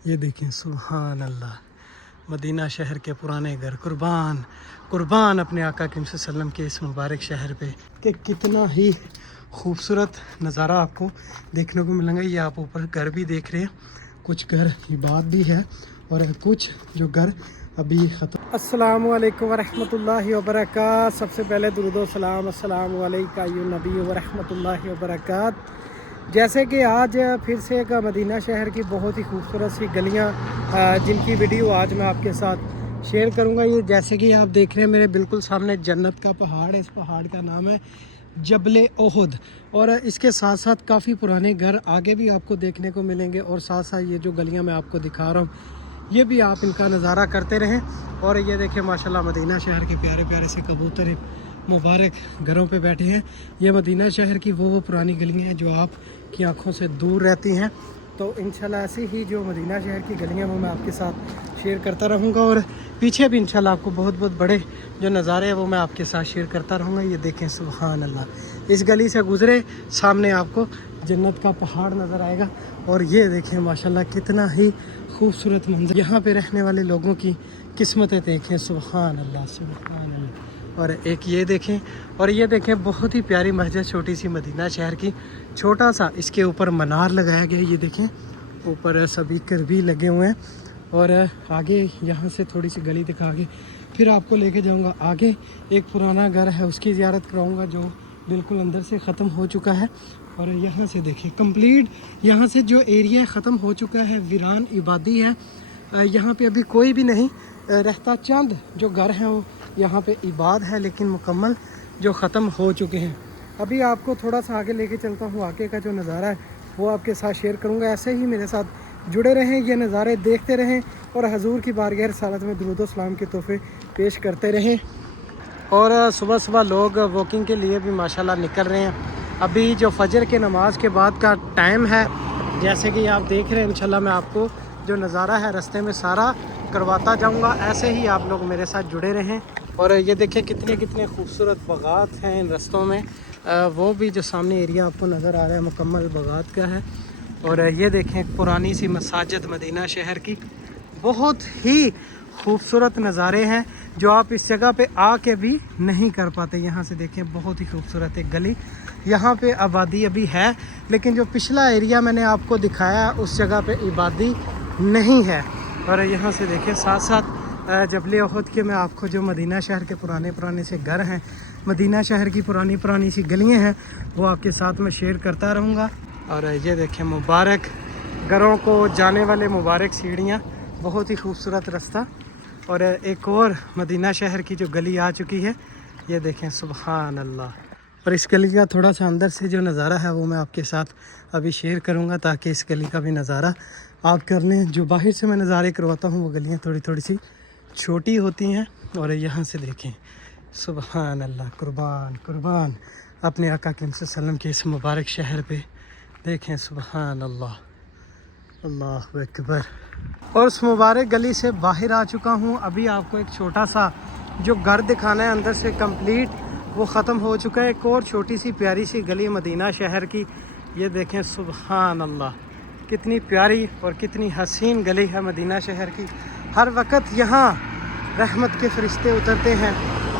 ये देखें सुभान अल्लाह, मदीना शहर के पुराने घर। कुर्बान कुर्बान अपने आका करीम सल्लल्लाहु अलैहि वसल्लम के इस मुबारक शहर पे कि कितना ही खूबसूरत नज़ारा आपको देखने को मिलेंगे। ये आप ऊपर घर भी देख रहे हैं, कुछ घर इबाद भी है और कुछ जो घर अभी ख़त्म। अस्सलामु अलैकुम वरहमतुल्लाहि वबरकात। सबसे पहले दुरूद सलाम अस्सलामु अलैका अय्युहन नबी व रहमतुल्लाहि वबरकात। जैसे कि आज फिर से एक मदीना शहर की बहुत ही खूबसूरत सी गलियां जिनकी वीडियो आज मैं आपके साथ शेयर करूंगा। ये जैसे कि आप देख रहे हैं मेरे बिल्कुल सामने जन्नत का पहाड़ है। इस पहाड़ का नाम है जबले ओहद और इसके साथ साथ काफ़ी पुराने घर आगे भी आपको देखने को मिलेंगे और साथ साथ ये जो गलियां मैं आपको दिखा रहा हूँ ये भी आप इनका नज़ारा करते रहें। और ये देखिए माशाल्लाह मदीना शहर के प्यारे प्यारे से कबूतर मुबारक घरों पे बैठे हैं। ये मदीना शहर की वो पुरानी गलियां हैं जो आपकी आंखों से दूर रहती हैं। तो इंशाल्लाह ऐसी ही जो मदीना शहर की गलियां वो मैं आपके साथ शेयर करता रहूँगा और पीछे भी इंशाल्लाह आपको बहुत बहुत बड़े जो नज़ारे हैं वो मैं आपके साथ शेयर करता रहूँगा। ये देखें सुभान अल्लाह, इस गली से गुज़रे सामने आपको जन्नत का पहाड़ नज़र आएगा और ये देखें माशाल्लाह कितना ही खूबसूरत मंजर। यहाँ पे रहने वाले लोगों की किस्मतें देखें सुभान अल्लाह सुभान अल्लाह। और एक ये देखें और ये देखें बहुत ही प्यारी मस्जिद छोटी सी मदीना शहर की, छोटा सा इसके ऊपर मनार लगाया गया है। ये देखें ऊपर सभी कर भी लगे हुए हैं और आगे यहाँ से थोड़ी सी गली दिखा के फिर आपको लेके जाऊँगा आगे। एक पुराना घर है उसकी ज़ियारत कराऊँगा जो बिल्कुल अंदर से ख़त्म हो चुका है। और यहाँ से देखें कंप्लीट यहाँ से जो एरिया ख़त्म हो चुका है, वीरान इबादी है। यहाँ पे अभी कोई भी नहीं रहता, चंद जो घर हैं वो यहाँ पे इबाद है लेकिन मुकम्मल जो ख़त्म हो चुके हैं। अभी आपको थोड़ा सा आगे लेके चलता हूँ, आगे का जो नज़ारा है वो आपके साथ शेयर करूँगा। ऐसे ही मेरे साथ जुड़े रहें, ये नज़ारे देखते रहें और हजूर की बारगाह रिसालत में दुरूद सलाम के तोहफे पेश करते रहें। और सुबह सुबह लोग वॉकिंग के लिए भी माशाल्लाह निकल रहे हैं। अभी जो फजर के नमाज के बाद का टाइम है, जैसे कि आप देख रहे हैं इंशाल्लाह मैं आपको जो नज़ारा है रास्ते में सारा करवाता जाऊंगा। ऐसे ही आप लोग मेरे साथ जुड़े रहें। और ये देखें कितने कितने खूबसूरत बागात हैं इन रस्तों में। वो भी जो सामने एरिया आपको नज़र आ रहा है मुकम्मल बागात का है। और ये देखें पुरानी सी मसाजिद मदीना शहर की, बहुत ही खूबसूरत नज़ारे हैं जो आप इस जगह पे आके भी नहीं कर पाते। यहाँ से देखें बहुत ही खूबसूरत एक गली, यहाँ पे आबादी अभी है लेकिन जो पिछला एरिया मैंने आपको दिखाया उस जगह पे आबादी नहीं है। और यहाँ से देखें साथ साथ जबले ओहद के मैं आपको जो मदीना शहर के पुराने पुराने से घर हैं, मदीना शहर की पुरानी पुरानी सी गलियाँ हैं वो आपके साथ मैं शेयर करता रहूँगा। और ये देखें मुबारक घरों को जाने वाले मुबारक सीढ़ियाँ, बहुत ही खूबसूरत रास्ता। और एक और मदीना शहर की जो गली आ चुकी है, ये देखें सुभान अल्लाह। और इस गली का थोड़ा सा अंदर से जो नज़ारा है वो मैं आपके साथ अभी शेयर करूँगा ताकि इस गली का भी नज़ारा आप कर लें। जो बाहर से मैं नज़ारे करवाता हूँ वो गलियाँ थोड़ी थोड़ी सी छोटी होती हैं। और यहाँ से देखें सुभान अल्लाह, कुर्बान कुर्बान अपने आका करीम सल्लल्लाहु अलैहि वसल्लम के इस मुबारक शहर पे देखें सुभान अल्लाह, अल्लाह अकबर। और उस मुबारक गली से बाहर आ चुका हूँ। अभी आपको एक छोटा सा जो घर दिखाना है अंदर से कंप्लीट वो ख़त्म हो चुका है। एक और छोटी सी प्यारी सी गली मदीना शहर की, ये देखें सुभान अल्लाह, कितनी प्यारी और कितनी हसीन गली है मदीना शहर की। हर वक्त यहाँ रहमत के फरिश्ते उतरते हैं,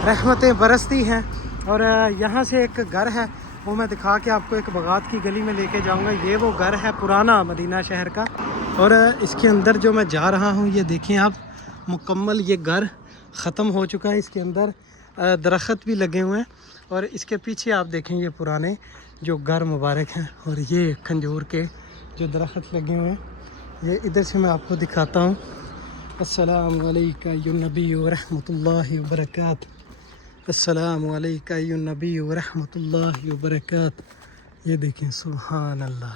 रहमतें बरसती हैं। और यहाँ से एक घर है वो मैं दिखा के आपको एक बागात की गली में लेके जाऊँगा। ये वो घर है पुराना मदीना शहर का। और इसके अंदर जो मैं जा रहा हूँ ये देखें आप, मुकम्मल ये घर ख़त्म हो चुका है। इसके अंदर दरख्त भी लगे हुए हैं और इसके पीछे आप देखें ये पुराने जो घर मुबारक हैं और ये खंजूर के जो दरख्त लगे हुए हैं। ये इधर से मैं आपको दिखाता हूँ। अस्सलामु अलैका अय्युहन नबी व रहमतुल्लाहि व बरकात, अस्सलामु अलैका अय्युहन नबी व रहमतुल्लाहि व बरकात। ये देखें सुभान अल्लाह,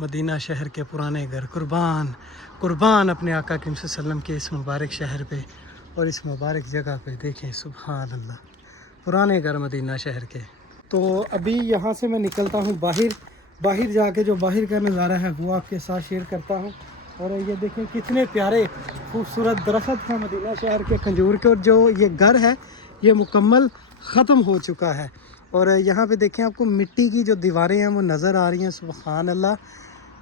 मदीना शहर के पुराने घर। कुर्बान कुर्बान अपने आका करीम सल्लल्लाहु अलैहि वसल्लम के इस मुबारक शहर पे और इस मुबारक जगह पे देखें सुभान अल्लाह, पुराने घर मदीना शहर के। तो अभी यहाँ से मैं निकलता हूँ बाहर जाके जो बाहर का नज़ारा है वो आपके साथ शेयर करता हूँ। और ये देखें कितने प्यारे खूबसूरत दरख्त हैं मदीना शहर के खजूर के। और जो ये घर है ये मुकम्मल ख़त्म हो चुका है। और यहाँ पे देखें आपको मिट्टी की जो दीवारें हैं वो नज़र आ रही हैं सुभान अल्लाह।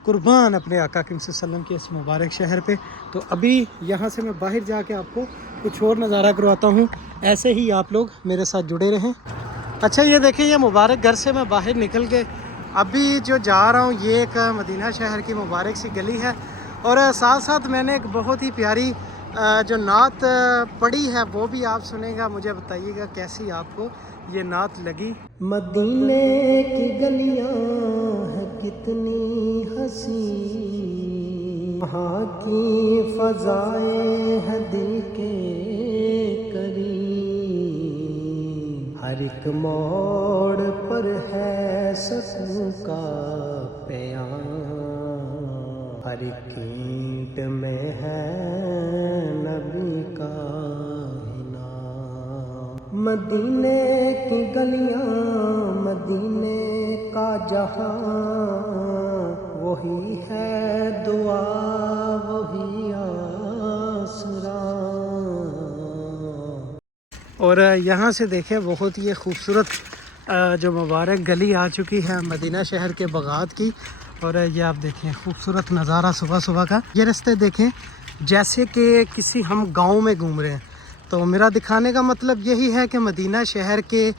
कुर्बान अपने आका करीम सल्लल्लाहु अलैहि वसल्लम के इस मुबारक शहर पे। तो अभी यहाँ से मैं बाहर जाके आपको कुछ और नज़ारा करवाता हूँ, ऐसे ही आप लोग मेरे साथ जुड़े रहें। अच्छा ये देखिए, ये मुबारक घर से मैं बाहर निकल के अभी जो जा रहा हूँ, ये एक मदीना शहर की मुबारक सी गली है, और साथ साथ मैंने एक बहुत ही प्यारी जो नात पढ़ी है वो भी आप सुनेगा। मुझे बताइएगा कैसी आपको ये नात लगी। मदीने की गलियां है कितनी हंसी, वहाँ की फजाएं है दिल के करीब, हर एक मोड़ पर है सुकून का प्यार, हर एक ईंट में है नबी का ही नाम। मदीने की गलियां, मदीने का जहां, वही है दुआ वही आसरा। और यहाँ से देखें बहुत ही खूबसूरत जो मुबारक गली आ चुकी है मदीना शहर के बगात की। और ये आप देखें खूबसूरत नज़ारा सुबह सुबह का। ये रास्ते देखें जैसे कि किसी हम गांव में घूम रहे हैं। तो मेरा दिखाने का मतलब यही है कि मदीना शहर के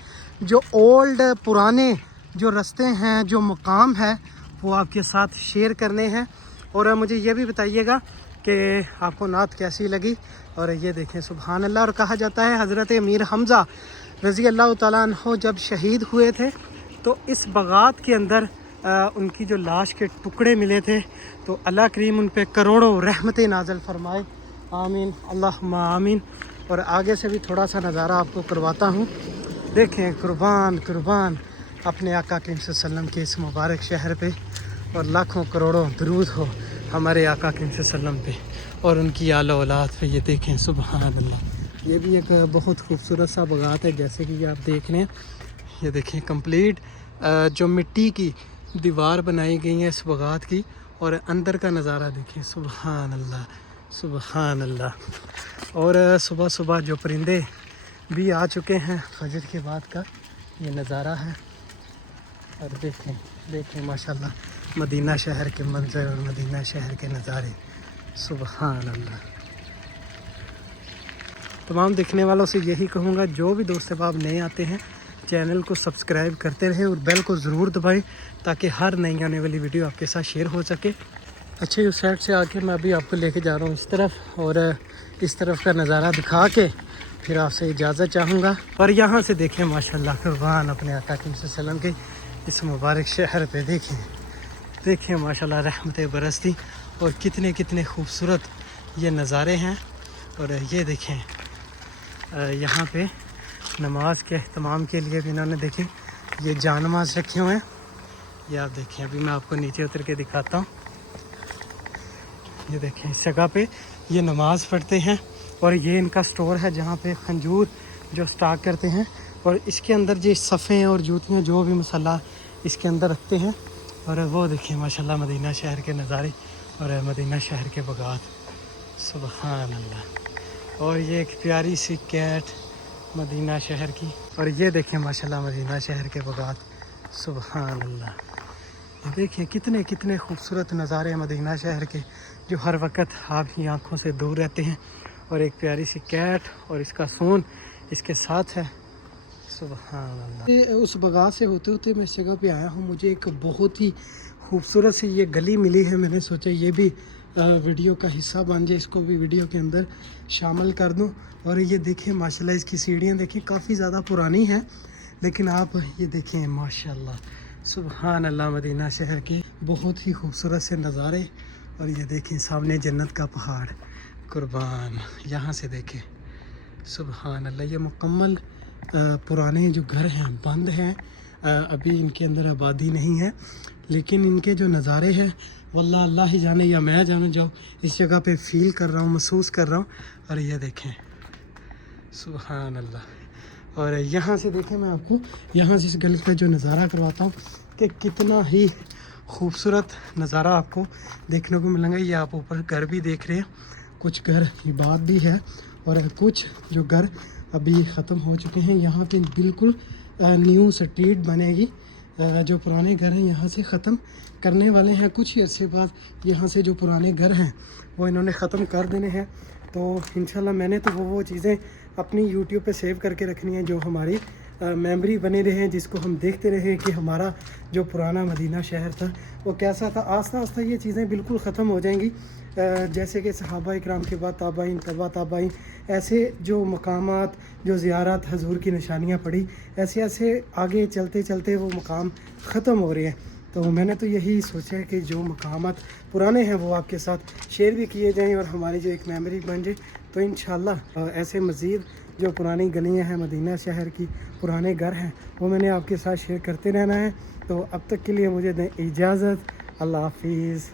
जो ओल्ड पुराने जो रास्ते हैं, जो मकाम है, वो आपके साथ शेयर करने हैं। और मुझे ये भी बताइएगा कि आपको नात कैसी लगी। और ये देखें सुभान अल्लाह। और कहा जाता है हज़रत अमीर हमज़ा रज़ी अल्लाह ताला अन्हु जब शहीद हुए थे तो इस बगात के अंदर उनकी जो लाश के टुकड़े मिले थे, तो अल्लाह करीम उन पे करोड़ों रहमतें नाज़िल फरमाए। आमीन अल्लाहुम्मा आमीन। और आगे से भी थोड़ा सा नज़ारा आपको करवाता हूँ। देखें कुर्बान कुर्बान अपने आका करीम सल्लल्लाहु अलैहि वसल्लम के इस मुबारक शहर पे, और लाखों करोड़ों दरूद हो हमारे आका करीम सल्लल्लाहु अलैहि वसल्लम पे और उनकी आला औलाद पे। ये देखें सुभान अल्लाह। ये भी एक बहुत खूबसूरत सा बगात है, जैसे कि आप देख रहे हैं। ये देखें कंप्लीट जो मिट्टी की दीवार बनाई गई है इस बगात की, और अंदर का नज़ारा देखिए सुभान अल्लाह सुभान अल्लाह। और सुबह सुबह जो परिंदे भी आ चुके हैं, फजर के बाद का ये नज़ारा है। और देखें देखें माशाल्लाह मदीना शहर के मंजर और मदीना शहर के नज़ारे सुभान अल्लाह। तमाम देखने वालों से यही कहूँगा, जो भी दोस्त अहबाब नए आते हैं चैनल को सब्सक्राइब करते रहें और बेल को ज़रूर दबाएं ताकि हर नई आने वाली वीडियो आपके साथ शेयर हो सके। अच्छा उस साइड से आके मैं अभी आपको लेके जा रहा हूँ इस तरफ, और इस तरफ का नज़ारा दिखा के फिर आपसे इजाज़त चाहूँगा। और यहाँ से देखें माशाल्लाह कुर्बान अपने आका सल्लल्लाहु अलैहि वसल्लम के इस मुबारक शहर पे देखें देखें माशाल्लाह रहमतें बरसती, और कितने कितने खूबसूरत ये नज़ारे हैं। और ये देखें यहाँ पे नमाज के अहतमाम के लिए भी इन्होंने देखें ये जानमाज रखे हुए हैं। ये आप देखें, अभी मैं आपको नीचे उतर के दिखाता हूँ। ये देखें इस जगह पे ये नमाज़ पढ़ते हैं, और ये इनका स्टोर है जहाँ पे खंजूर जो स्टॉक करते हैं, और इसके अंदर जो सफ़े और जूतियाँ जो भी मसाला इसके अंदर रखते हैं। और वो देखें माशाल्लाह मदीना शहर के नज़ारे और मदीना शहर के बगात सुभान अल्लाह। और ये एक प्यारी सी कैट मदीना शहर की, और ये देखें माशाल्लाह मदीना शहर के बगात सुभान अल्लाह। देखिए कितने कितने खूबसूरत नज़ारे मदीना शहर के, जो हर वक्त आपकी आँखों से दूर रहते हैं। और एक प्यारी सी कैट और इसका सोन इसके साथ है सुभान अल्लाह। उस बगात से होते होते मैं इस जगह पे आया हूँ। मुझे एक बहुत ही खूबसूरत सी ये गली मिली है। मैंने सोचा ये भी वीडियो का हिस्सा बन जाए, इसको भी वीडियो के अंदर शामिल कर दूं। और ये देखें माशाल्लाह इसकी सीढ़ियाँ देखें काफ़ी ज़्यादा पुरानी हैं, लेकिन आप ये देखें माशाल्लाह सुभान अल्लाह मदीना शहर के बहुत ही खूबसूरत से नज़ारे। और ये देखें सामने जन्नत का पहाड़ कुर्बान, यहाँ से देखें सुभान अल्लाह। ये मुकम्मल पुराने जो घर हैं बंद हैं, अभी इनके अंदर आबादी नहीं है, लेकिन इनके जो नज़ारे हैं वल्लाह अल्लाह ही जाने या मैं जाने, जो इस जगह पे फ़ील कर रहा हूँ, महसूस कर रहा हूँ। और ये देखें सुभान अल्लाह। और यहाँ से देखें मैं आपको यहाँ से इस गली का जो नज़ारा करवाता हूँ कि कितना ही खूबसूरत नज़ारा आपको देखने को मिलेगा। ये आप ऊपर घर भी देख रहे हैं, कुछ घर इबाद भी है और कुछ जो घर अभी ख़त्म हो चुके हैं। यहाँ पे बिल्कुल न्यू स्ट्रीट बनेगी جو پرانے گھر ہیں یہاں سے ختم کرنے والے ہیں کچھ ہی عرصے بعد. یہاں سے جو پرانے گھر ہیں وہ انہوں نے ختم کر دینے ہیں. تو انشاءاللہ میں نے تو وہ چیزیں اپنی یوٹیوب پہ سیو کر کے رکھنی ہیں جو ہماری میموری بنے رہے ہیں, جس کو ہم دیکھتے رہے کہ ہمارا جو پرانا مدینہ شہر تھا وہ کیسا تھا. آہستہ آہستہ یہ چیزیں بالکل ختم ہو جائیں گی, جیسے کہ صحابہ اکرام کے بعد تابعین, تبع تابعین, ایسے جو مقامات, جو زیارات حضور کی نشانیاں پڑی, ایسے ایسے آگے چلتے چلتے وہ مقام ختم ہو رہے ہیں. تو میں نے تو یہی سوچا ہے کہ جو مقامات پرانے ہیں وہ آپ کے ساتھ شیئر بھی کیے جائیں اور ہماری جو ایک میموری بن جائے. تو انشاءاللہ ایسے مزید جو پرانی گلیاں ہیں مدینہ شہر کی, پرانے گھر ہیں, وہ میں نے آپ کے ساتھ شیئر کرتے رہنا ہے. تو اب تک کے لیے مجھے دیں اجازت. اللہ حافظ.